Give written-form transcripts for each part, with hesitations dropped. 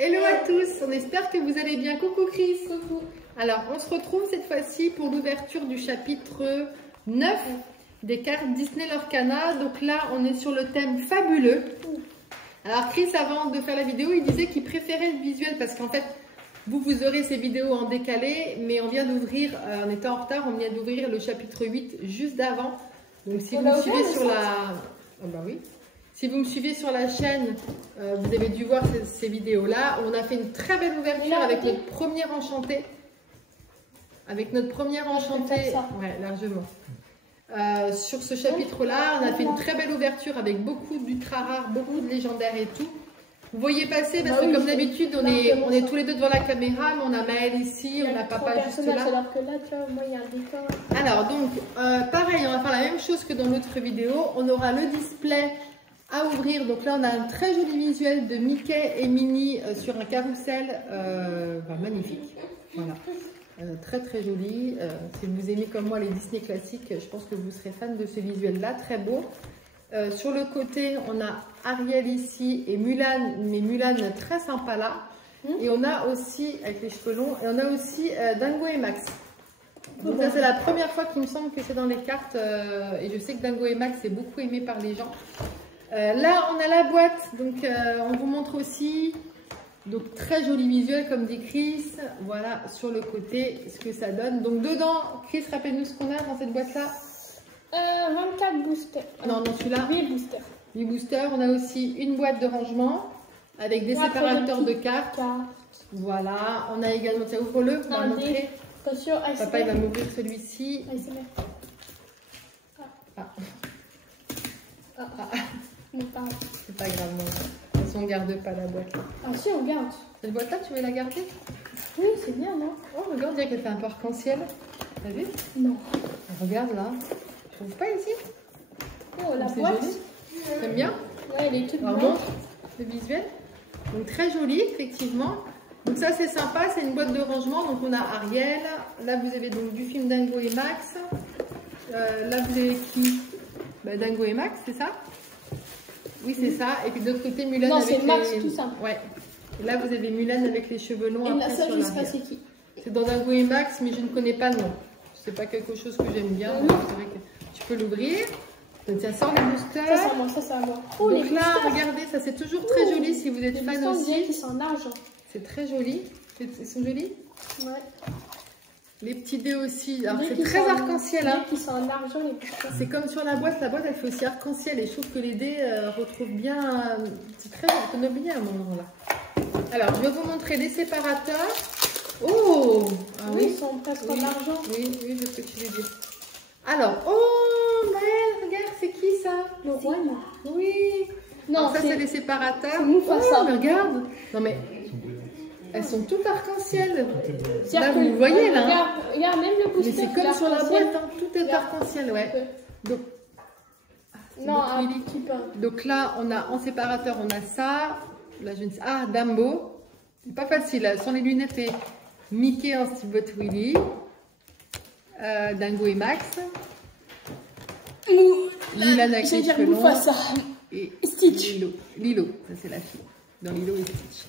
Hello à tous, on espère que vous allez bien. Coucou Chris. Coucou. Alors, on se retrouve cette fois-ci pour l'ouverture du chapitre 9 des cartes Disney Lorcana. Donc là, on est sur le thème fabuleux. Alors Chris, avant de faire la vidéo, il disait qu'il préférait le visuel parce qu'en fait, vous aurez ces vidéos en décalé, mais on vient d'ouvrir, on était en retard, on vient d'ouvrir le chapitre 8 juste d'avant. Donc si vous me suivez sur la... Oh bah oui. Si vous me suivez sur la chaîne, vous avez dû voir ces vidéos-là. On a fait une très belle ouverture avec notre premier enchanté. Avec notre premier enchanté, ouais, largement. Sur ce chapitre-là, on a fait une très belle ouverture avec beaucoup d'ultra rares, beaucoup de légendaires et tout. Vous voyez passer, parce que comme d'habitude, on est tous les deux devant la caméra, mais on a Maëlle ici, on a papa juste là. Alors que là, tu vois, moi, il y a un décor. Alors, donc, pareil, on va faire la même chose que dans l'autre vidéo. On aura le display à ouvrir. Donc là, on a un très joli visuel de Mickey et Minnie sur un carrousel. Magnifique. Voilà. Très très joli. Si vous aimez comme moi les Disney classiques, je pense que vous serez fan de ce visuel-là. Très beau. Sur le côté, on a Ariel ici et Mulan, mais Mulan très sympa là. Et on a aussi, avec les cheveux longs, et on a aussi Dingo et Max. Donc ça, c'est la première fois qu'il me semble que c'est dans les cartes. Et je sais que Dingo et Max est beaucoup aimé par les gens. Là, on a la boîte, donc on vous montre aussi. Donc très joli visuel, comme dit Chris. Voilà, sur le côté, ce que ça donne. Donc dedans, Chris, rappelle-nous ce qu'on a dans cette boîte-là. 24 boosters. Non, celui-là. 8 boosters. 8 boosters. On a aussi une boîte de rangement avec des séparateurs de cartes. Voilà, on a également, tiens, ouvre-le, on va montrer. Attention, Papa, il va m'ouvrir celui-ci. C'est pas grave, non. De toute façon, on garde pas la boîte. Ah si, on garde. Cette boîte-là, tu veux la garder? Oui, c'est bien, non? Oh, regarde, on dirait qu'elle fait un peu arc-en-ciel. T'as vu? Non. Regarde là. Tu trouves pas ici? Oh, la boîte. T'aimes bien? Ouais, elle est toute blanche. Montre le visuel. Donc très joli, effectivement. Donc ça, c'est sympa. C'est une boîte de rangement. Donc on a Ariel. Là, vous avez donc du film Dingo et Max. Là, vous avez qui? Dingo et Max, c'est ça? Oui, c'est ça. Et puis de l'autre côté, Mulan avec c'est Max, tout ça. Ouais. Et là, vous avez Mulan avec les cheveux longs. Et là, ça, je sais pas c'est qui. C'est dans Dingo et Max, mais je ne connais pas le nom. C'est pas quelque chose que j'aime bien. C'est vrai que tu peux l'ouvrir. Tiens, sors les boosters. Ça, c'est à moi, ça, c'est à moi. Oh, donc là, regardez, ça c'est toujours très joli si vous êtes fan aussi. Ils sont en argent. C'est très joli. Ils sont jolis? Ouais. Les petits dés aussi. Alors c'est très arc-en-ciel. Hein. Ils sont en argent, les boosters. C'est comme sur la boîte. La boîte, elle fait aussi arc-en-ciel. Et je trouve que les dés retrouvent bien. C'est très bien à un moment-là. Alors, je vais vous montrer les séparateurs. Oh, ah, oui. Ils sont presque en argent. Oui, je sais ce que tu veux dire. Alors, oh, Maëlle, regarde, c'est qui ça? Le roi, là. Oui. Non, ça, c'est les séparateurs. Ça. Mais regarde. Non, mais elles sont toutes arc-en-ciel. Là, vous voyez, là. Regarde, même le booster. Mais c'est comme sur la boîte, hein. Tout est arc-en-ciel, ouais. Donc, non, un petit peu. Donc là, on a en séparateur, on a ça. Là, je ne sais. Ah, Dumbo. C'est pas facile. Là. Sans les lunettes et Mickey en Steamboat Willie. Dingo et Max. Mulan avec les cheveux longs. Et Stitch. Lilo, ça c'est la fille. Dans Lilo et Stitch.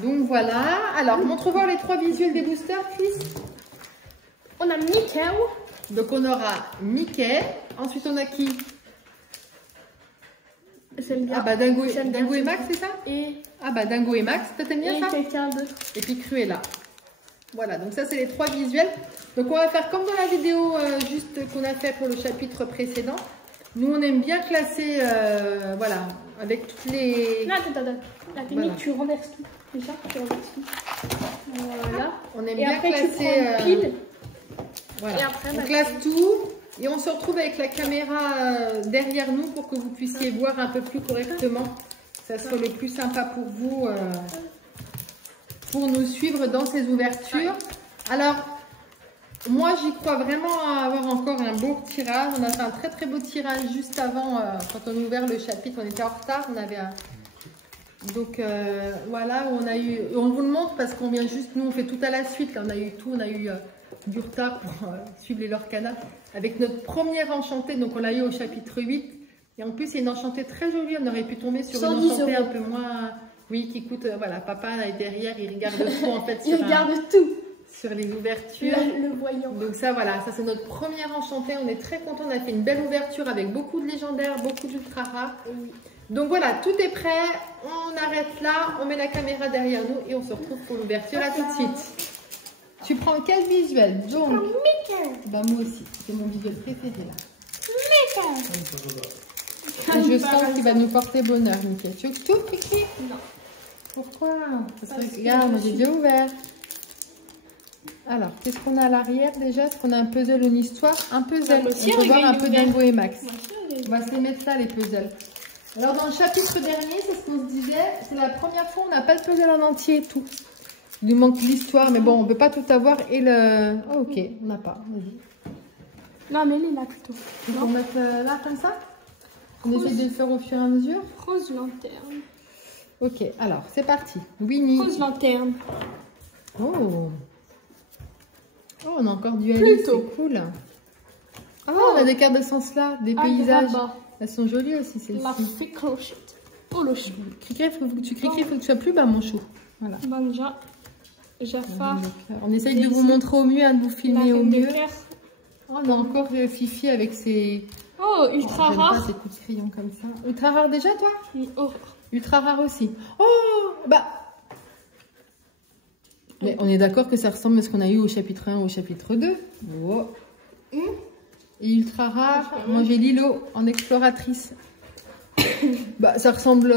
Donc voilà. Alors, montre-voir les trois visuels des boosters, Chris. On a Mickey. Donc on aura Mickey. Ensuite, on a qui? J'aime bien. Dingo et Max, c'est ça? Et Dingo et Max. Toi, t'aimes bien ça? Et quelqu'un d'autre. Et puis Cruella. Voilà, donc ça c'est les trois visuels. Donc on va faire comme dans la vidéo juste qu'on a fait pour le chapitre précédent. Nous on aime bien classer, voilà, avec toutes les... Non, attends. La technique, voilà. Tu renverses tout. Déjà, tu renverses tout. Voilà. On aime bien classer... pile. Voilà, et après, on classe tout. Et on se retrouve avec la caméra derrière nous pour que vous puissiez voir un peu plus correctement. Ça sera le plus sympa pour vous. Pour nous suivre dans ces ouvertures. Alors, moi j'y crois vraiment à avoir encore un beau tirage. On a fait un très très beau tirage juste avant, quand on a ouvert le chapitre, on était en retard. On avait un... Donc voilà, on a eu, on vous le montre parce qu'on vient juste, nous on fait tout à la suite. Là, on a eu tout, on a eu du retard pour suivre les Lorcana. Avec notre première enchantée, donc on l'a eu au chapitre 8. Et en plus, c'est une enchantée très jolie. On aurait pu tomber sur une enchantée un peu moins... Oui, qui coûte, voilà, papa là derrière, il regarde tout en fait. Il regarde tout. Sur les ouvertures. Le voyant. Donc ça, voilà, ça c'est notre première enchantée. On est très content. On a fait une belle ouverture avec beaucoup de légendaires, beaucoup d'ultra rares. Oui. Donc voilà, tout est prêt. On arrête là, on met la caméra derrière nous et on se retrouve pour l'ouverture là tout de suite. Tu prends quel visuel? Donc, Mickey. bah moi aussi, c'est mon visuel préféré là. Mickey. Et je sens qu'il va nous porter bonheur, Mickey. Tu veux que tout, Kiki? Non. Pourquoi? Parce Parce que, que regarde, moi je j'ai suis- déjà ouvert. Alors, qu'est-ce qu'on a à l'arrière déjà? Est-ce qu'on a un puzzle, une histoire? Un puzzle. Moi aussi, On peut voir un regarde, peu il est ouvert. Dingo et Max. Moi aussi, On va se les mettre là, les puzzles. Alors, dans le chapitre dernier, c'est ce qu'on se disait. C'est la première fois où on n'a pas le puzzle en entier et tout. Il nous manque l'histoire, mais bon, on ne peut pas tout avoir. Et le... Oh, ok, on n'a pas. Vas-y. Non, mais elle est là plutôt. Tu peux mettre là, comme ça? On essaie de le faire au fur et à mesure. Rose lanterne. Ok, alors, c'est parti. Winnie. Rose lanterne. Oh. Oh, on a encore du Alice, Plutôt. c'est cool. Ah, on a des cartes de sens là, des paysages. Agrabah. Elles sont jolies aussi, La celles-ci. fée clochette. Oh, le chou. Cricri, faut que tu cricri, faut que tu sois plus bas, mon chou. Voilà. Manja. Jafar. On essaye de vous montrer au mieux, hein, de vous La filmer au reine des mieux. clairs. Oh, on a encore Fifi avec ses... Oh, ultra j'aime pas rare. ces coups de crayon comme ça. Ultra rare déjà, toi? Oh. Ultra rare aussi. Oh, bah... Mais on est d'accord que ça ressemble à ce qu'on a eu au chapitre 1 ou au chapitre 2. Oh. Et ultra rare, moi j'ai Lilo en exploratrice. Bah, ça ressemble...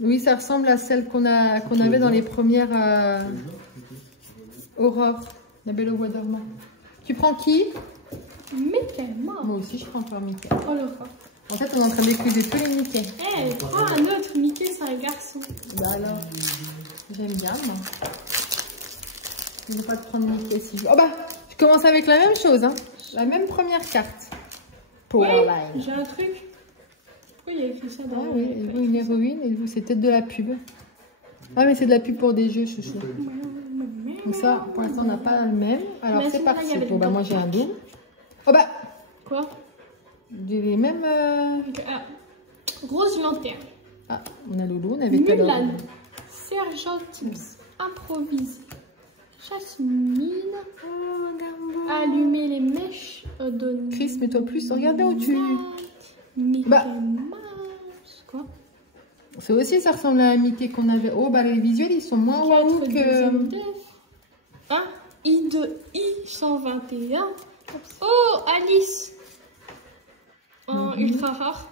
Oui, ça ressemble à celle qu'on avait dans les premières Aurore, la belle au bois dormant. Tu prends qui? Mickey Mouse. Moi aussi, je prends encore Mickey. Oh, le rat. En fait, on est en train d'écouter tous les Mickey. Eh, prends un autre. Mickey, c'est un garçon. Bah alors, j'aime bien, moi. Je ne veux pas te prendre Mickey si je... Oh bah, je commence avec la même chose, hein. La même première carte. Powerline. J'ai un truc. Pourquoi il y a écrit ça Ah dans oui, et vous une héroïne, et vous c'est peut-être de la pub. Ah mais c'est de la pub pour des jeux, chouchou. Donc ça, pour l'instant, on n'a pas le même. Alors Mais c'est celui-là, parti. il y avait Bon bah dedans. moi j'ai un double. Oh bah, Quoi? les mêmes... Ah. Rose lanterne. Ah, on a Loulou, on avait tout à l'heure. Mulan. Sergent Tips. Improvise. Jasmine. Allumer les mèches. Donner. Chris, mets-toi plus, regarde là où tu... Mickey Bah. Mouse. Quoi? C'est aussi, ça ressemble à un Mickey qu'on avait. Oh bah les visuels, ils sont moins waouh que... Hein? I121. Oh, Alice. En ultra rare.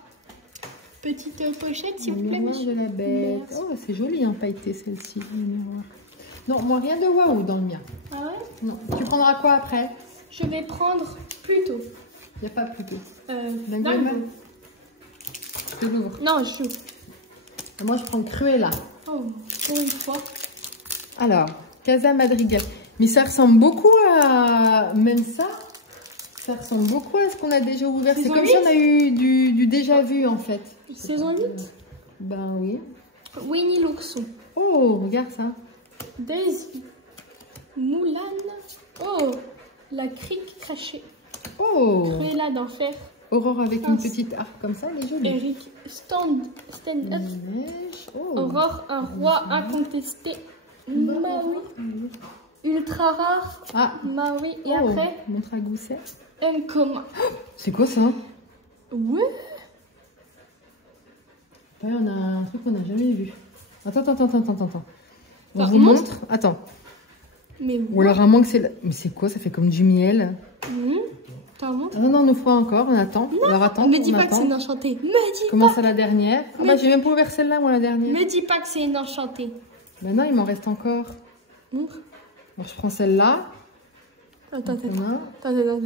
Petite pochette, s'il vous plaît, Miroir monsieur. de la bête. Merci. Oh, c'est joli, hein, pailleté celle-ci, le miroir. Non, moi rien de waouh dans le mien. Ah ouais? Non. Tu prendras quoi après? Je vais prendre plutôt. Il n'y a pas plus tôt. Dingo. Je l'ouvre. Non, je. Moi, je prends Cruella. Oh, pour une fois. Alors, Casa Madrigal. Mais ça ressemble beaucoup à... Même ça, ça ressemble beaucoup à ce qu'on a déjà ouvert. C'est Saison comme 8? si on a eu du déjà vu, en fait. Saison 8. Ben oui. Winnie l'ourson. Oh, regarde ça. Daisy. Moulin. Oh, la crique crachée. Oh, Cruella d'enfer. Aurore avec une petite arc comme ça, elle est jolie. Eric. Stand up. Neige. Oh. Aurore, un roi incontesté. Maui. Ultra rare. Ah. Maui. Et Oh, après, montre à Gousset. un commun. C'est quoi ça? Ouais. Ouais, on a un truc qu'on n'a jamais vu. Attends. On Ça vous remonte? montre. Attends. Mais Ou alors à moins que c'est... Mais c'est quoi? Ça fait comme du miel. T'as montré? Ah non, on nous fera encore. On attend. Alors attends. Me dis on pas que attend. c'est une enchantée. Me dis Commence à la dernière. Ah Mais- bah j'ai même pas ouvert celle-là, moi, la dernière. Me dis pas que c'est une enchantée. Bah non, il m'en reste encore. Montre. Alors je prends celle-là. Attends. Voilà.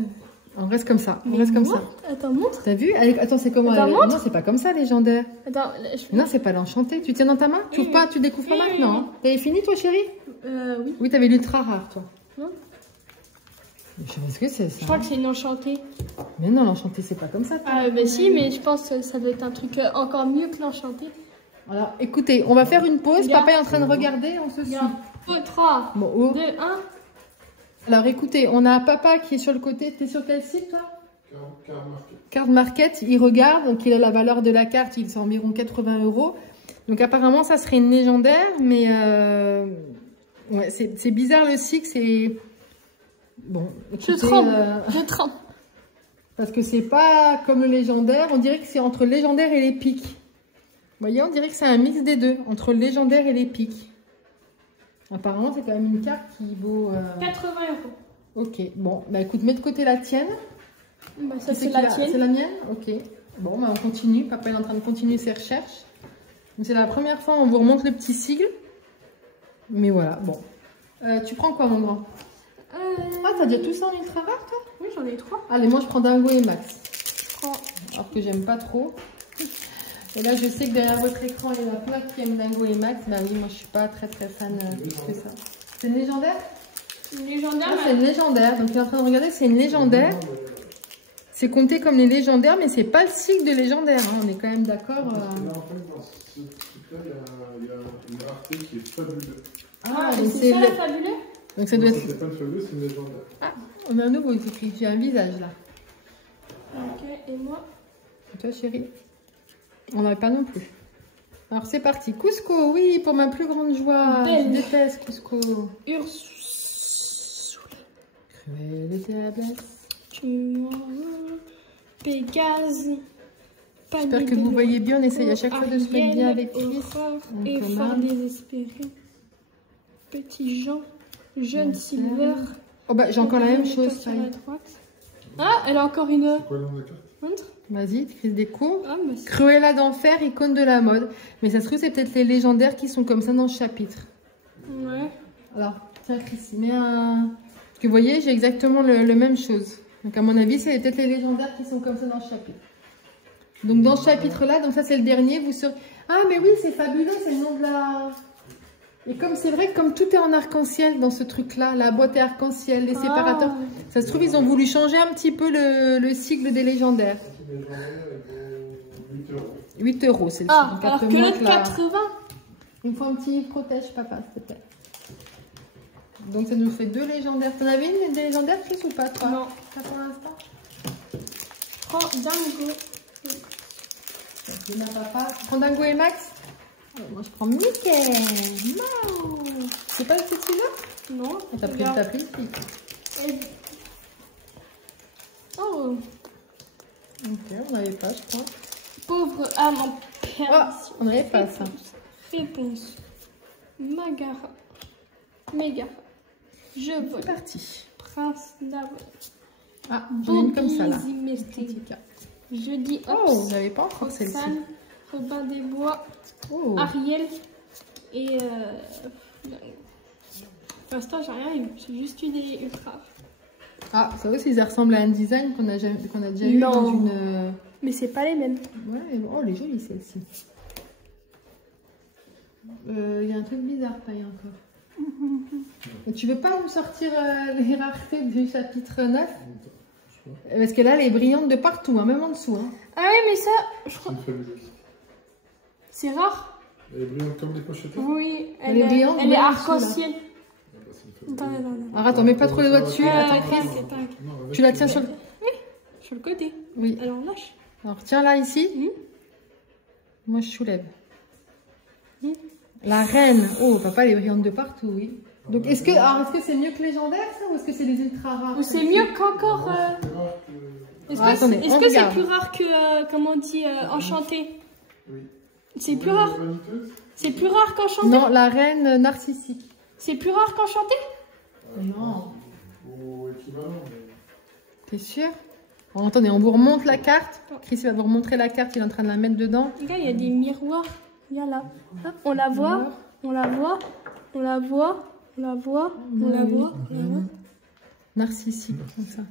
On reste comme ça. On reste comme ça. Attends, montre. T'as vu? Attends, c'est comment? Attends, montre. Non, c'est pas comme ça, légendaire. Attends, là, je... Non, c'est pas l'enchanté. Tu tiens dans ta main? Tu ouvres pas, tu découvres pas Oui. maintenant. Hein. T'avais fini, toi, chérie? Oui. Oui, t'avais l'ultra rare, toi. Non. Je sais pas ce que c'est, ça. Je crois que c'est une enchantée. Mais non, l'enchanté, c'est pas comme ça. toi. Ah, bah si, mais je pense que ça doit être un truc encore mieux que l'enchantée. Alors, écoutez, on va faire une pause. Regarde. Papa est en train de regarder. On se suit. Regarde. 3, Bon, oh. 2, 1. Alors, écoutez, on a papa qui est sur le côté. T'es sur quel site, toi? Card Market. Il regarde. Donc, il a la valeur de la carte. Il c'est environ 80 €. Donc apparemment, ça serait une légendaire, mais ouais, c'est bizarre le cycle, c'est... Bon, écoutez, je tremble. Parce que c'est pas comme le légendaire, on dirait que c'est entre le légendaire et l'épique. Vous voyez, on dirait que c'est un mix des deux, entre le légendaire et l'épique. Apparemment, c'est quand même une carte qui vaut... 80 €. Ok, bon, bah écoute, mets de côté la tienne. Bah, ça, c'est la tienne. C'est la mienne? Ok. Bon, bah on continue. Papa est en train de continuer ses recherches. C'est la première fois on vous remonte le petit sigle. Mais voilà, bon. Tu prends quoi, mon grand? Ah, t'as déjà tout ça en ultra rare, toi? Oui, j'en ai 3. Allez, moi, je prends Dingo et Max. Je prends... Alors que j'aime pas trop. Et là, je sais que derrière votre écran, il y en a plein qui aiment Dingo et Max. Bah oui, moi, je suis pas très fan plus que ça. C'est une légendaire? Une légendaire. Ah, c'est une légendaire. Donc, il est en train de regarder, c'est une légendaire. C'est compté comme les légendaires, mais c'est pas le cycle de légendaire. Hein. On est quand même d'accord. Là, en fait, dans ce truc-là, il y a une rareté qui est fabuleuse. Ah, donc c'est ça la fabuleux? Donc ça doit être... C'est pas une fabuleuse, c'est une légendaire. Ah, on a un nouveau écrit. J'ai un visage là. Ok, et moi? Et toi, chérie? On n'avait pas non plus. Alors c'est parti. Cusco, oui, pour ma plus grande joie. Belle. Je déteste Cusco. Ursula. Cruelle était la blesse. Pégase. J'espère que vous voyez bien. On essaye à chaque fois de se mettre bien avec Chris. Effort désespéré. Petit Jean. Jeune Silver. Oh bah j'ai encore la même chose. Ça y est. Ah, elle a encore une. C'est quoi le nom de la carte? Montre. Vas-y, Chris découvre. Ah, bah, Cruella d'enfer, icône de la mode. Mais ça se trouve, c'est peut-être les légendaires qui sont comme ça dans ce chapitre. ouais. Alors, tiens, Chris, mets un... Parce que vous voyez, j'ai exactement le même chose. Donc, à mon avis, c'est peut-être les légendaires qui sont comme ça dans ce chapitre. Donc, dans ce chapitre-là, donc ça, c'est le dernier, vous serez... Ah, mais oui, c'est fabuleux, c'est le nom de la... Et comme c'est vrai que comme tout est en arc-en-ciel dans ce truc-là, la boîte est arc-en-ciel, les séparateurs, ça se trouve, ils ont voulu changer un petit peu le cycle des légendaires. Les légendaires, elles vaut 8 €, c'est le Ah, cycle. alors que Moi, l'autre 80. Il me faut un petit protège, papa, s'il te plaît. Donc ça nous fait 2 légendaires. T'en avais une des légendaires, Chris, ou pas, toi? Non. Pas pour l'instant. Je prends Dingo. Je n'ai papa. Tu prends Dingo et Max? Moi, je prends Mickey. Non. C'est pas le petit là? Non. T'as pris le pic. Oh. Ok, on n'avait pas, je crois. Pauvre âme en perdition. Oh, on n'avait pas ça. Réponse. Magara. Mégara. Je C'est vole. parti. Prince Davos. Ah, j'en ai une comme ça là. Zimesté. Petit cas. Jeudi Oh, Ops. vous n'avez pas encore celle-ci. Roxane, Robin des Bois, Oh. Ariel et pour l'instant j'ai rien eu, j'ai juste eu des ultras. Ah, ça aussi, ça ressemble à un design qu'on a déjà eu Non. dans une... Mais c'est pas les mêmes. Ouais, oh, elle est jolie celle-ci. Il y a un truc bizarre, pareil encore. Et tu veux pas nous sortir les raretés du chapitre 9? Parce que là, elle est brillante de partout, hein, même en dessous. Hein. Ah oui, mais ça, je C'est crois, une fabuleuse. c'est rare. Elle est brillante comme les pochettes. Oui, Elle est brillante, elle est même arc-en-ciel. Ah bah, c'est une fabuleuse. Attends. Alors attends, mets pas trop les doigts dessus. Attends, Chris. Attends. Non, avec Tu la tiens sur le... Sur le côté. Oui. Alors lâche. Alors tiens là, ici. Mhm. Moi, je soulève. La reine. Oh, papa, elle est brillante de partout, oui. Donc, est-ce que c'est mieux que légendaire, ça, ou est-ce que c'est les ultra rares? Ou c'est mieux qu'encore... Est-ce Ah, attendez, que on c'est regarde. plus rare que, comment on dit, enchanté? Oui. C'est plus rare. C'est plus rare qu'enchanté? Non, la reine narcissique. C'est plus rare qu'enchanté? Non. Au équivalent, mais... T'es sûr? Bon, attendez, on vous remonte la carte. Chris va vous remontrer la carte, il est en train de la mettre dedans. Regarde, il y a des miroirs. Il y a là. Hop, on la voit, on la voit, on la voit, on la voit, on la voit. Narcissique, comme ça.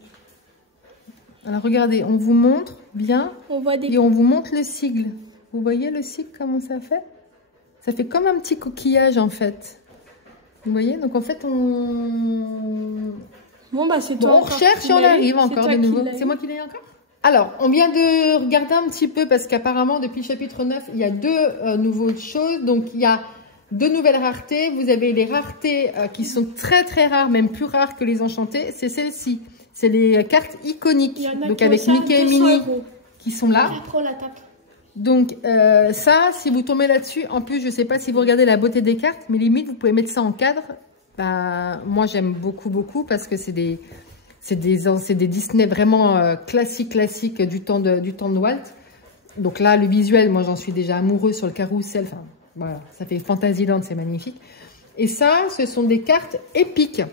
Alors regardez, on vous montre bien On voit des... et on vous montre le sigle. Vous voyez le sigle, comment ça fait? Ça fait comme un petit coquillage en fait. Vous voyez? Donc en fait, on... Bon, bah c'est Bon, toi. on recherche si on arrive encore de nouveau. C'est C'est moi qui l'ai encore? Alors, on vient de regarder un petit peu parce qu'apparemment, depuis le chapitre 9, il y a deux nouveaux choses. Donc, il y a deux nouvelles raretés. Vous avez les raretés qui sont très très rares, même plus rares que les enchantées. C'est celle-ci. C'est les cartes iconiques. Donc, avec Mickey et Minnie qui sont là. Après, on l'attaque. Donc ça, si vous tombez là-dessus, en plus, je sais pas si vous regardez la beauté des cartes, mais limite, vous pouvez mettre ça en cadre. Bah, moi, j'aime beaucoup, beaucoup, parce que c'est des Disney vraiment classiques du temps de Walt. Donc là, le visuel, moi, j'en suis déjà amoureux sur le carrousel. Enfin, voilà, ça fait Fantasyland, c'est magnifique. Et ça, ce sont des cartes épiques.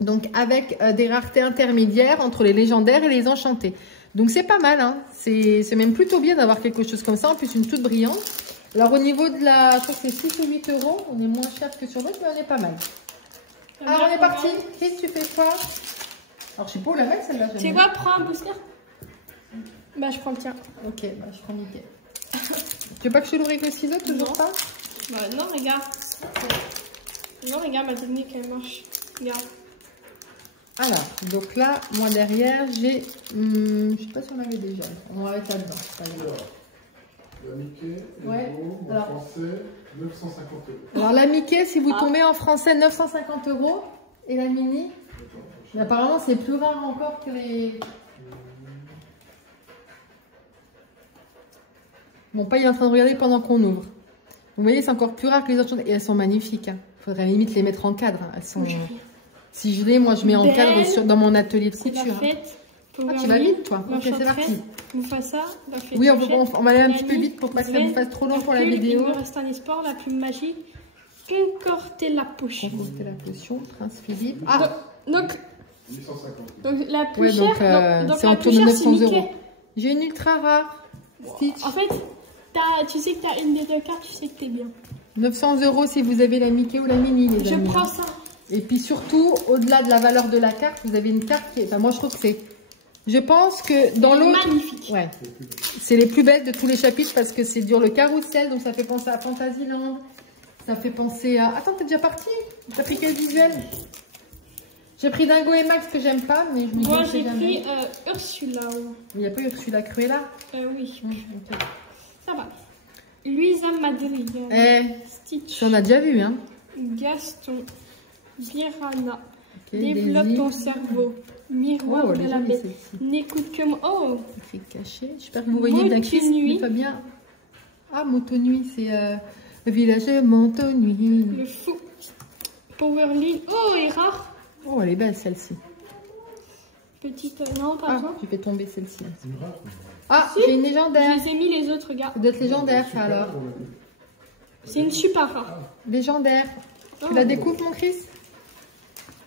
Donc, avec des raretés intermédiaires entre les légendaires et les enchantés. Donc, c'est pas mal, hein. C'est même plutôt bien d'avoir quelque chose comme ça. En plus, une toute brillante. Alors, au niveau de la... Je crois que c'est 6 ou 8 euros. On est moins cher que sur l'autre, mais on est pas mal. Alors, on est parti. Chris, tu fais quoi? Alors, je sais pas où la mettre, celle-là. Tu sais quoi? Prends un booster. Bah, je prends le tien. Ok, bah, je prends Mickey. Tu veux pas que je te l'ouvre avec le ciseau? Toujours pas? Bah, non, regarde. Non, regarde, ma technique, elle marche. Regarde. Alors, donc là, moi derrière, j'ai... je sais pas si on l'avait déjà. On va être là-dedans. La Mickey, ouais. En Alors, français, 950 euros. Alors, la Mickey, si vous tombez en français, 950 euros. Et la Mini, mais apparemment, c'est plus rare encore que les... Mon père est en train de regarder pendant qu'on ouvre. Vous voyez, c'est encore plus rare que les autres choses. Et elles sont magnifiques. Il faudrait limite les mettre en cadre. Elles sont... Si je l'ai, moi, je mets en cadre dans mon atelier de couture. C'est la fête. Ah, tu vas vite, toi. Ok, c'est parti. Mufasa, la fête. Oui, on va aller un petit peu vite pour pas que ça nous fasse trop long pour la vidéo. Il me reste un espoir, la plume magique. Concorter la potion. Concorter la potion, Prince Philippe. Ah, donc 850. Donc la plus ouais, chère, c'est en tour de 900 euros. J'ai une ultra rare. Stitch. En fait, tu sais que tu as une des deux cartes, tu sais que t'es bien. 900 euros si vous avez la Mickey ou la Mini, les amis. Je prends ça. Et puis surtout, au-delà de la valeur de la carte, vous avez une carte qui est... Enfin, moi, je trouve que c'est... Je pense que dans l'autre... Magnifique. Ouais. C'est les plus belles de tous les chapitres parce que c'est dur le carrousel, donc ça fait penser à Fantasyland. Ça fait penser à... Attends, t'es déjà parti? T'as pris quel visuel? J'ai pris Dingo et Max que j'aime pas, mais je me dis moi, j'ai pris Ursula. Il n'y a pas Ursula Cruella? Oui. Okay. Ça va. Luisa Madrid. Stitch. On a déjà vu, hein. Gaston. Virana. Okay, Développe Daisy. ton cerveau. Miroir de la bête. N'écoute que moi. Oh! Écrit caché. J'espère que vous voyez bien qui pas bien. Ah, Motonuit, c'est le village de Motonuit. Le fou. Powerline. Oh, elle est rare. Oh, elle est belle celle-ci. Petite. Non, pas Ah, tu fais tomber celle-ci. Une rare. Ah, si, j'ai une légendaire. Je les ai mis les autres, regarde. Ça doit être légendaire, ça alors. C'est une super rare. Légendaire. Oh. Tu la découvres, mon Chris?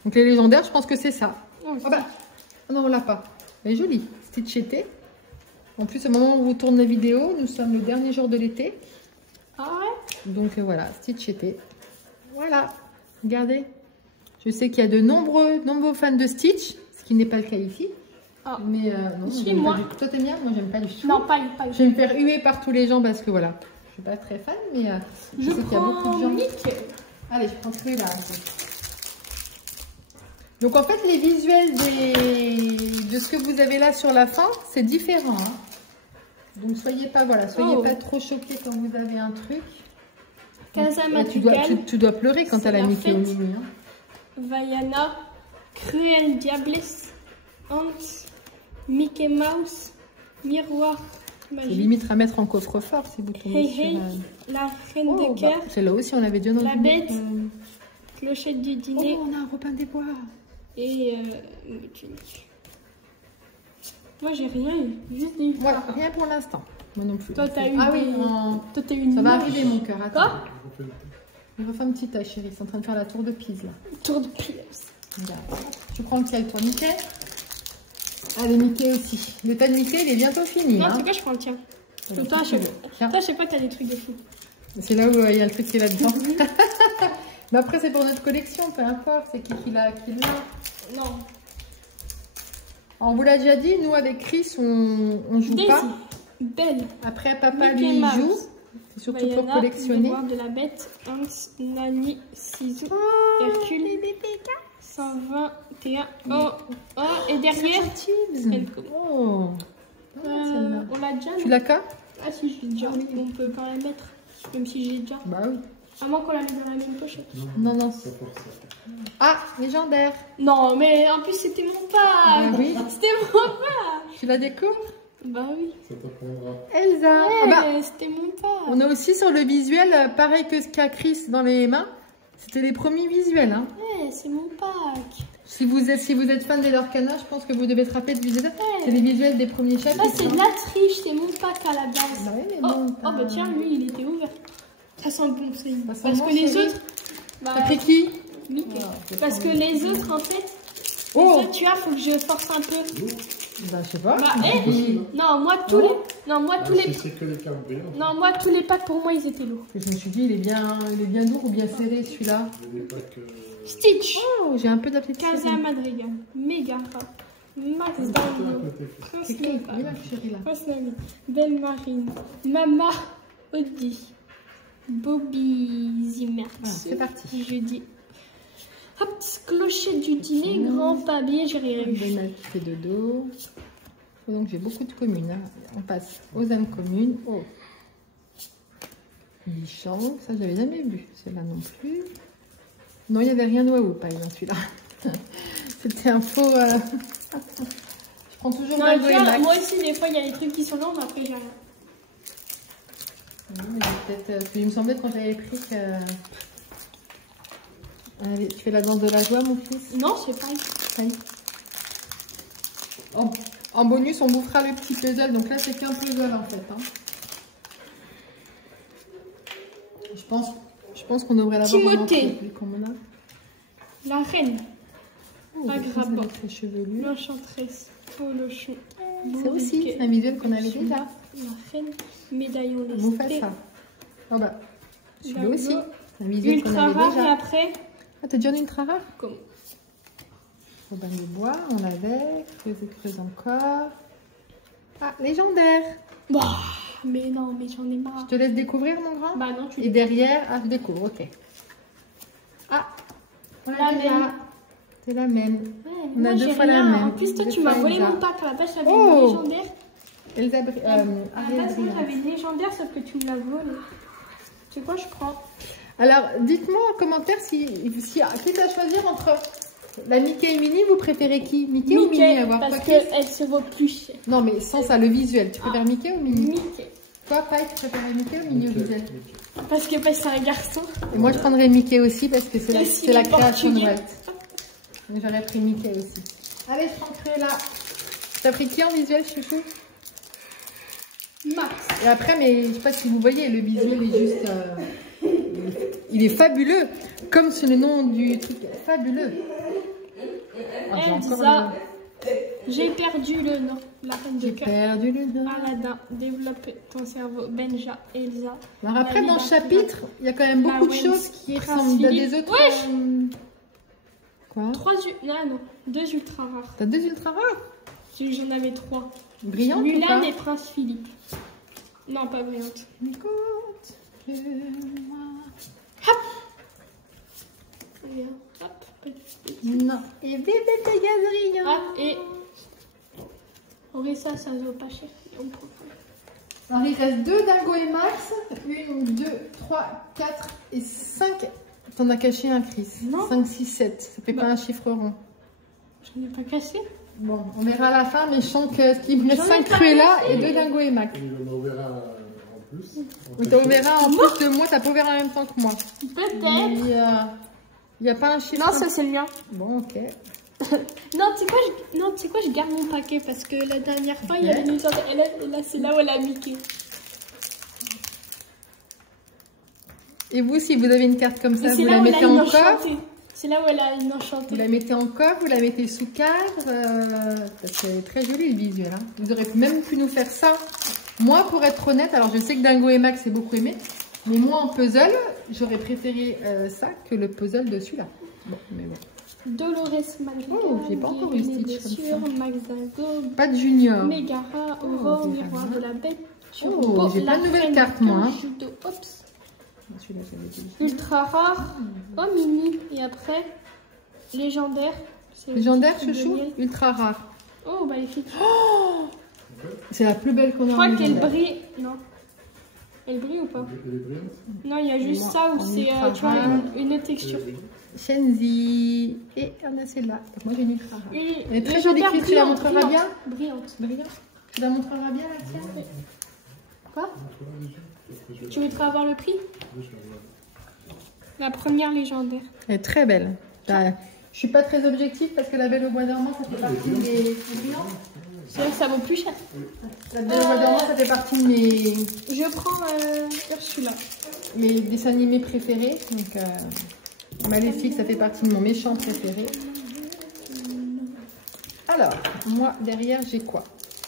Donc les légendaires, je pense que c'est ça. Oh, ah bah, non, on l'a pas. Elle est jolie. Stitcheté. En plus, au moment où on vous tourne la vidéo, nous sommes le dernier jour de l'été. Ah ouais? Donc voilà, Stitcheté. Voilà. Regardez. Je sais qu'il y a de nombreux fans de Stitch, ce qui n'est pas le cas ici. Oh. Mais non, suis-moi. Toi, t'aimes bien? Moi, j'aime pas du tout. Non, pas Je vais me faire huer par tous les gens parce que voilà. Je suis pas très fan, mais je sais qu'il y a beaucoup de gens. Mickey. Allez, je prends celui-là. Donc en fait, les visuels de ce que vous avez là sur la fin, c'est différent. Hein. Donc soyez pas pas trop choqués quand vous avez un truc. Casa Tu dois pleurer quand t'as la Mickey au milieu. Hein. Vaiana, Cruel Diablesse, Hans, Mickey Mouse, Miroir C'est Magique. limite à mettre en coffre-fort si vous tombez sur... La Reine de Cœur, celle-là aussi, on l'avait déjà dans La Bête, Clochette du Dîner. Oh, on a un Robin des Bois. Et moi j'ai rien eu, juste des Voilà, rien pour l'instant. Moi non plus. Toi t'as eu ah des... oui, Toi t'as eu une ça va moche. arriver mon cœur. Attends. Quoi? On va faire une petite tâche, chérie. Ils sont en train de faire la tour de Pise là. Tour de Pise. Regarde. Tu prends lequel toi, Mickey? Allez, Mickey aussi. Le tas de Mickey, il est bientôt fini. Non, hein. c'est quoi, je prends le tien. Alors, Toi, je sais pas que t'as des trucs de fou. C'est là où il y a le truc qui est là-dedans. Mais après, c'est pour notre collection, peu importe. C'est qui l'a. Non. On vous l'a déjà dit, nous avec Chris, on joue Daisy. pas. Belle. Après, papa, Mickey lui, il Mouse. joue. C'est surtout Vaiana, pour collectionner. Miroir de la Bête, Hans, Nani, Sisu, Hercule, 121. Oh, et derrière, elle Oh. on l'a déjà. Tu l'as qu'à? Ah si, je l'ai déjà. On peut pas la mettre, même si j'ai déjà. Bah oui. À moins qu'on la mette dans la même pochette. Non. Ça pour ça. Ah, légendaire. Non, mais en plus c'était mon pas. Bah oui. C'était mon pas. Tu la découvres? Bah oui. Ça t'apprendra. Elsa. Ouais, Ah bah, c'était mon pas. on a aussi sur le visuel, pareil que ce qu'a Chris dans les mains. C'était les premiers visuels. Hein. Ouais, c'est mon pack. Si vous êtes fan des Lorcana, je pense que vous devez te rappeler de visuel. C'est les visuels des premiers chapitres. Ça, c'est de la triche, c'est mon pack à la base. Bah oui, mais Oh, bon, oh, bah tiens, lui, il était ouvert. Ça sent bon, ça y est. Ça sent Parce bon, que les chérie. autres. Bah, T'as pris qui? Mickey. Ah, c'est Parce pas que bon. les autres, en fait. Oh. Les autres, tu vois, faut que je force un peu. Bah, je sais pas. Bah, Je dis- Non, moi, tous les. Non, moi, tous les. C'est que les cartes brillantes. Non, moi, tous les packs, pour moi, ils étaient lourds. Je me suis dit, il est bien lourd ou bien serré celui-là. Il y a des packs. Stitch. Oh, j'ai un peu d'appétit. Casa Madrigal. Megara. Max C'est Dino. C'est qui? Oui, ma chérie là. Cosnami. Belle Marine. Mama Audi. Bobby Zimmer. Ah, c'est parti. Jeudi. Hop, clochette du dîner, grand papier, j'ai rien eu. Bernard qui fait dodo. Donc j'ai beaucoup de communes. Hein. On passe aux âmes communes. Oh. Bichon, ça j'avais jamais vu. Celle-là non plus. Non, il n'y avait rien de waouh, pas dans celui-là. C'était un faux. Je prends toujours Non, Dingo tu et vois, Max. moi aussi, des fois, il y a des trucs qui sont longs, mais après, j'ai rien. Oui, mais peut-être, parce qu'il me semblait quand j'avais pris que. Allez, tu fais la danse de la joie, mon fils. Non, c'est pas. Allez. En bonus, on bouffera le petit puzzle. Donc là, c'est qu'un puzzle en fait. Hein. Je pense qu'on devrait l'avoir. Timothée. Comme on a. La reine, Oh, Agrabah. très chevelu. l'enchanteresse, Polochon. Ça aussi, c'est un visuel qu'on avait déjà. La reine, médaillon On fait lesté. ça. Oh bah, celui-là Dingo. aussi. C'est un visuel qu'on Ultra avait rare, et déjà. après, Ah, t'as déjà un ultra rare? comment? Robin des Bois, on l'avait. Creuse encore. Ah, légendaire. Bah, mais non, mais j'en ai marre. Je te laisse découvrir, mon grand. Bah non, tu Et derrière, ah, je découvre, ok. Ah, on La l'a déjà. même. C'est la même. Ouais, On moi, a deux j'ai fois la rien. même. En plus, toi, Deux tu m'as fois volé Elsa. mon pack. À la base, j'avais Oh. une légendaire. Elsa, À la Ariel base, moi, Briand. j'avais une légendaire, sauf que tu me l'as volée. Tu sais quoi, je prends. Alors, dites-moi en commentaire si quitte à choisir entre la Mickey et Minnie, vous préférez qui? Mickey ou Minnie à voir parce quoi que- qu'elle se vaut plus cher. Non, mais sans ça, le visuel. Tu préfères Mickey ou Minnie? Mickey. Toi, Paille, tu préfères Mickey ou Minnie au visuel? Parce que bah, c'est un garçon. Et moi, je prendrais Mickey aussi parce que c'est la, Et s'il c'est la est création de portugais. Walt. Donc, j'aurais pris Mickey aussi. Allez, je prends Cruella. T'as pris qui en visuel, chouchou? Max. Et après, mais je sais pas si vous voyez, le visuel est juste... il est fabuleux. Comme sur le nom du truc, fabuleux. Ah, j'ai encore Elsa. J'ai perdu le nom. La reine de J'ai cœur. perdu le nom. Aladdin. Développe ton cerveau. Benja. Elsa. Alors après, Lali dans le Barthes. chapitre, il y a quand même beaucoup de Lawrence, choses qui Prince ressemblent. Il y a Philippe. des autres... Wesh Quoi? 2 ultra rares. T'as 2 ultra rares? J'en avais 3. Brillantes ou Mulan pas? et Prince Philippe. Non, pas brillante. Hop, petit. Non. Et bébé Pégase Hop, et. Orissa, ça vaut pas cher. On prend. Alors il reste 2 Dingo et Max. 1, 2, 3, 4 et 5. T'en as caché un, Chris. Non. 5, 6, 7. Ça fait Bah. pas un chiffre rond. J'en ai pas cassé. Bon, on verra à la fin, mais je sens qu'il me reste J'en ai 5 pas Cruella caché. et 2 Dingo et Max. Il en verra en plus. Oui, t'en verras en plus de moi, t'as pas ouvert en même temps que moi. Peut-être. Il n'y a pas un chiffre. Non, ça c'est le mien. Bon, ok. Non, tu sais quoi, je garde mon paquet parce que la dernière fois, il y avait une sorte. Et là, c'est là où elle a Mickey. Et vous, si vous avez une carte comme ça, Mais vous c'est là la où elle a mettez une en coffre? enchantée. C'est là où elle a une Vous enchantée. la mettez en coffre, vous la mettez sous cadre. C'est très joli le visuel. Hein. Vous aurez même pu nous faire ça. Moi, pour être honnête, alors je sais que Dingo et Max c'est beaucoup aimé, mais moi en puzzle, j'aurais préféré ça que le puzzle de celui-là. Bon, mais bon. Dolores Madrigal. Oh, j'ai pas encore eu Stitch comme ça. Max Dingo. Pas de junior. Megara, Aurore, Oh, Miroir Megara. de la Bête. Oh, Turbo, j'ai plein de la nouvelles Reine cartes, moi, hein. Judo, Ops. Celui-là, j'avais dit. Ultra rare. Oh, mini. Et après, légendaire. C'est le Légendaire, petit truc de chouchou, miel. ultra rare. Oh, bah les filles. C'est la plus belle qu'on a Je crois en qu'elle légendaire. brille. Non. Elle brille ou pas? Elle est brillante. Non, il y a juste moi, ça où en c'est ultra tu vois, rare. une autre texture. Shenzi. Et on a celle-là. Donc moi j'ai une ultra rare. Une Elle est très jolie, légendaire Chris, tu la brillante, montreras bien? brillante. Brillant. Tu la montreras bien la tienne? Quoi? Tu voudrais avoir le prix? La première légendaire. Elle est très belle. Je suis pas très objective parce que la Belle au bois dormant, ça fait partie de mes... C'est vrai que ça vaut plus cher. La Belle au bois dormant, ça fait partie de mes... Je prends Ursula. Mes dessins animés préférés. Donc, Maléfique, ça fait partie de mon méchant préféré. Alors, moi, derrière, j'ai quoi?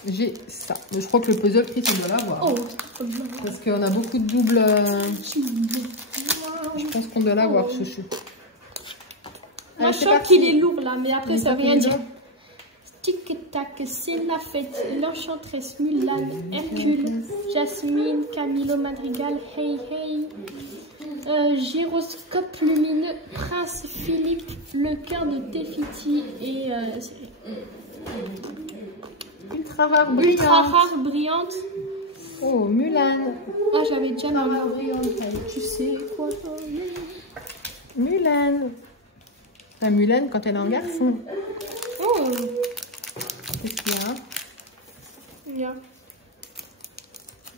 J'ai ça. Mais je crois que le puzzle, Chris, on doit l'avoir. Oh, parce qu'on a beaucoup de doubles... Je pense qu'on doit l'avoir, chouchou. Moi, je sens qu'il est lourd, là, mais après, ça veut rien dire. Tic-tac, c'est la fête. L'enchanteresse Mulan, Hercule, Jasmine, Camilo Madrigal, Hey Hey. Gyroscope lumineux, Prince Philippe, le cœur de Tefiti et ultra rare brillante. Ultra rare brillante. Oh, Mulan. Ah, j'avais déjà Ultra rare brillante. Tu sais quoi? Mulan. La Mulan quand elle est en garçon. Oh. Qu'est-ce qu'il y a? Il y a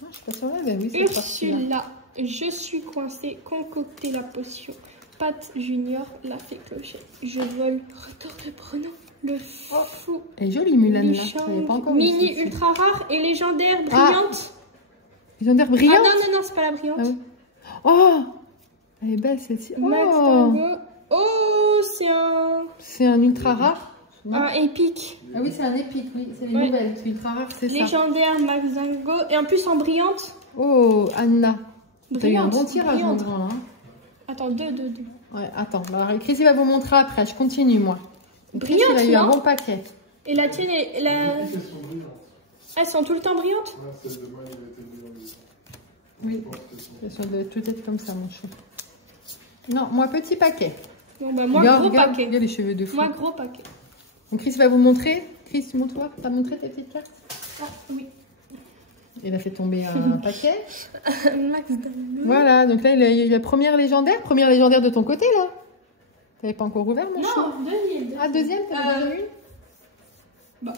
Je suis pas sûre, mais oui, c'est Ursula. Je suis coincée, concocter la potion. Pat Junior, la fée clochette. Je vole, retour de Bruno, le fou. Elle est jolie Mulan là, je savais pas encore. Mini ultra rare et légendaire brillante. Légendaire brillante? Ah non, non, non, c'est pas la brillante. Ah oui. Oh, elle est belle celle-ci. Max Tango. Oh, c'est un... C'est un ultra rare. Un épique. Ah oui, c'est un épique, oui. C'est les nouvelles. C'est ultra rare, c'est ça. Légendaire Max Tango. Et en plus en brillante. Oh, Anna. T'as eu un bon Brillante, tirage en grand là. Attends, deux. Ouais, attends. Alors, Chris, il va vous montrer après. Je continue, moi. Chris, Brillante, il a eu un non? bon paquet. Et la tienne, elles sont tout le temps brillantes? Celle de moi, elle était brillante. Oui. Ça doit tout être comme ça, mon chou. Non, moi, petit paquet. Bon, bah, moi, Regarde, gros regarde, paquet. regarde les cheveux de fou. Moi, gros paquet. Donc, Chris va vous montrer. Chris, tu montres voir. T'as montré tes petites cartes? Ah, oui. Il a fait tomber un paquet. Max Tango. Voilà, donc là, il a eu la première légendaire. Première légendaire de ton côté, là. T'avais pas encore ouvert, mon chou? Non, deuxième. Ah, deuxième, t'avais déjà une? Bah,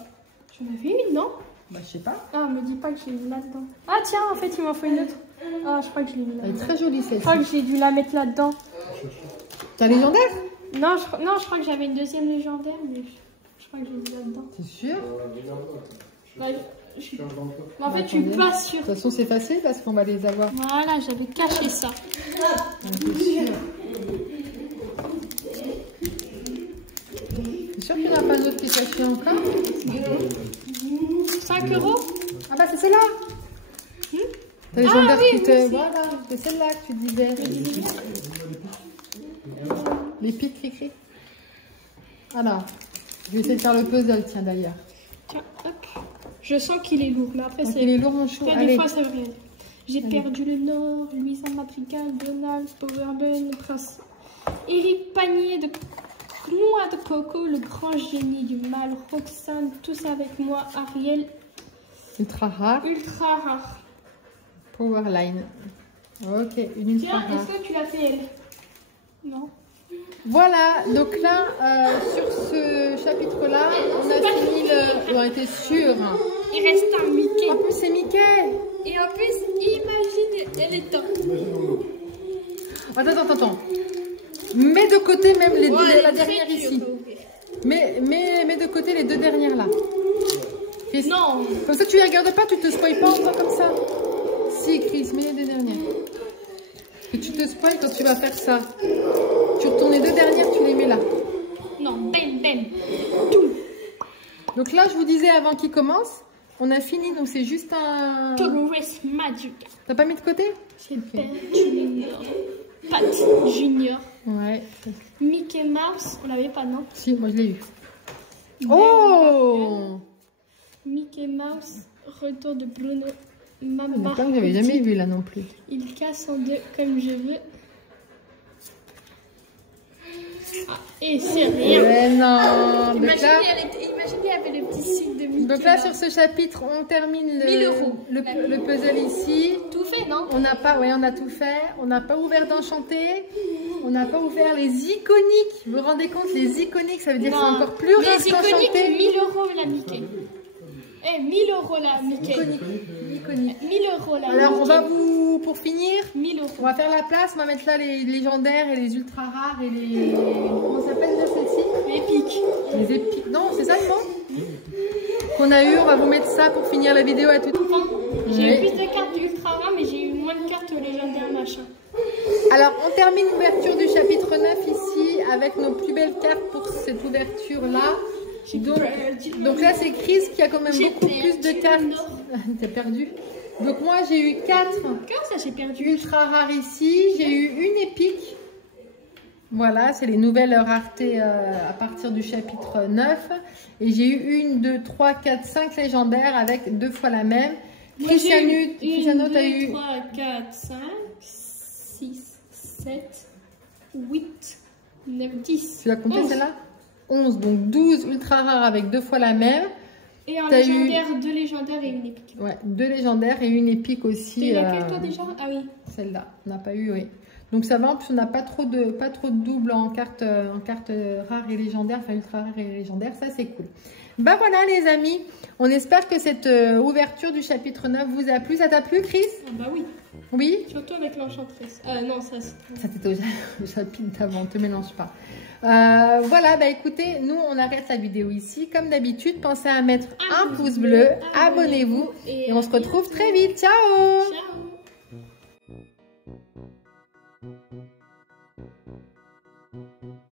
j'en avais une, non? Bah, je sais pas. Ah, me dis pas que j'ai une là-dedans. Ah, tiens, en fait, il m'en faut une autre. Ah, je crois que je l'ai mis Elle est là-dedans. très jolie, Je celle-ci. crois que j'ai dû la mettre là-dedans. T'as légendaire? Non, je crois que j'avais une deuxième légendaire, mais je crois que je l'ai mis là-dedans. C'est sûr? Bah, mais en fait, je suis pas sûre. De toute façon, c'est facile parce qu'on va les avoir. Voilà, j'avais caché ça. C'est sûr. C'est sûr qu'il n'y en a pas d'autres qui est caché encore? 5 €? Ah bah c'est celle-là. T'as légendaire qui te... Voilà, c'est celle-là que tu disais. Les pics cri-cri. Alors, je vais essayer de faire le puzzle, tiens d'ailleurs. Tiens, hop. Je sens qu'il est lourd, mais après, Donc, c'est... il est lourd mon chou. Des Allez. fois, ça veut rien dire. J'ai perdu le Nord, Louisa Madrigal, Donald, Powerben, le prince Eric Panier de Noix de Coco, le grand génie du mal, Roxane, tous avec moi, Ariel, Ultra rare. ultra rare. Powerline. Ok, une ultra Tiens, rare. est-ce que tu l'as fait elle? Non. Voilà, donc là, sur ce chapitre-là, on a fini le... On était sûr. Il reste un Mickey. En plus, c'est Mickey. Et en plus, imagine, elle est top. Attends. Mets de côté même les deux, Ouais, la elle est dernière très ici. dure à ouvrir. Mets de côté les deux dernières là. Chris. Non. Comme ça, tu les regardes pas, tu te spoil pas en faisant comme ça. Si, Chris, mets les deux dernières. Et tu te spoil quand tu vas faire ça. Tu retournes les deux dernières, tu les mets là. Non, bam. Tout. Donc là, je vous disais avant qu'il commence, on a fini, donc c'est juste un... Tourist Magic. T'as pas mis de côté? C'est Pat Junior. Pat Junior. Ouais. Mickey Mouse, on l'avait pas, non? Si, moi je l'ai eu. Oh! Mickey Mouse, retour de Bruno. Maman. D'accord, j'avais jamais vu là non plus. Il casse en deux comme je veux. Ah, et c'est rien. Mais non! Donc Imaginez, là, il y avait le petit signe de Mickey. donc là, sur ce chapitre, on termine 1000 €. le puzzle ici. Tout fait, non? On n'a pas, ouais, on a tout fait. On n'a pas ouvert d'enchanté. On n'a pas ouvert les iconiques. Vous vous rendez compte, les iconiques, ça veut dire que c'est encore plus rare Les iconiques, qu'enchanté. 1000 € la Mickey. Eh, 1000 € là, Mickey. Iconique. 1000 € là. Alors, on Mickey. va vous, pour finir, 1000 €. on va faire la place. On va mettre là les légendaires et les ultra rares et les. Comment ça s'appelle déjà celle-ci? Épique. Les épiques. Non, c'est ça le nom qu'on a eu. On va vous mettre ça pour finir la vidéo à tout. J'ai Oui. eu plus de cartes ultra rares, mais j'ai eu moins de cartes légendaires machin. Alors, on termine l'ouverture du chapitre 9 ici avec nos plus belles cartes pour cette ouverture-là. Donc là, c'est Chris qui a quand même beaucoup plus de cartes. T'as perdu. Donc moi, j'ai eu 4 Comment ça, j'ai perdu? ultra rares ici. J'ai eu une épique. Voilà, c'est les nouvelles raretés à partir du chapitre 9. Et j'ai eu 1, 2, 3, 4, 5 légendaires avec 2 fois la même. Cristiano, t'as eu 3, 4, 5, 6, 7, 8, 9, 10. Tu as compté 11. celle-là? 11, donc 12 ultra rares avec 2 fois la même. Et un T'as légendaire, 2 légendaires et une épique. Ouais, 2 légendaires et une épique aussi. T'as eu laquelle toi déjà? Ah oui. Celle-là, on n'a pas eu, oui. Donc ça va, en plus on n'a pas trop de doubles en cartes rares et légendaires, enfin ultra rares et légendaires, ça c'est cool. Bah voilà les amis, on espère que cette ouverture du chapitre 9 vous a plu. Ça t'a plu Chris? Ah bah oui. Oui? Surtout avec l'enchantresse. Non, ça c'est... Ça c'était au chapitre d'avant, ne te mélange pas. Voilà, bah écoutez, nous on arrête la vidéo ici. Comme d'habitude, pensez à mettre un pouce bleu, abonnez-vous et on se retrouve très vite. Ciao! Ciao.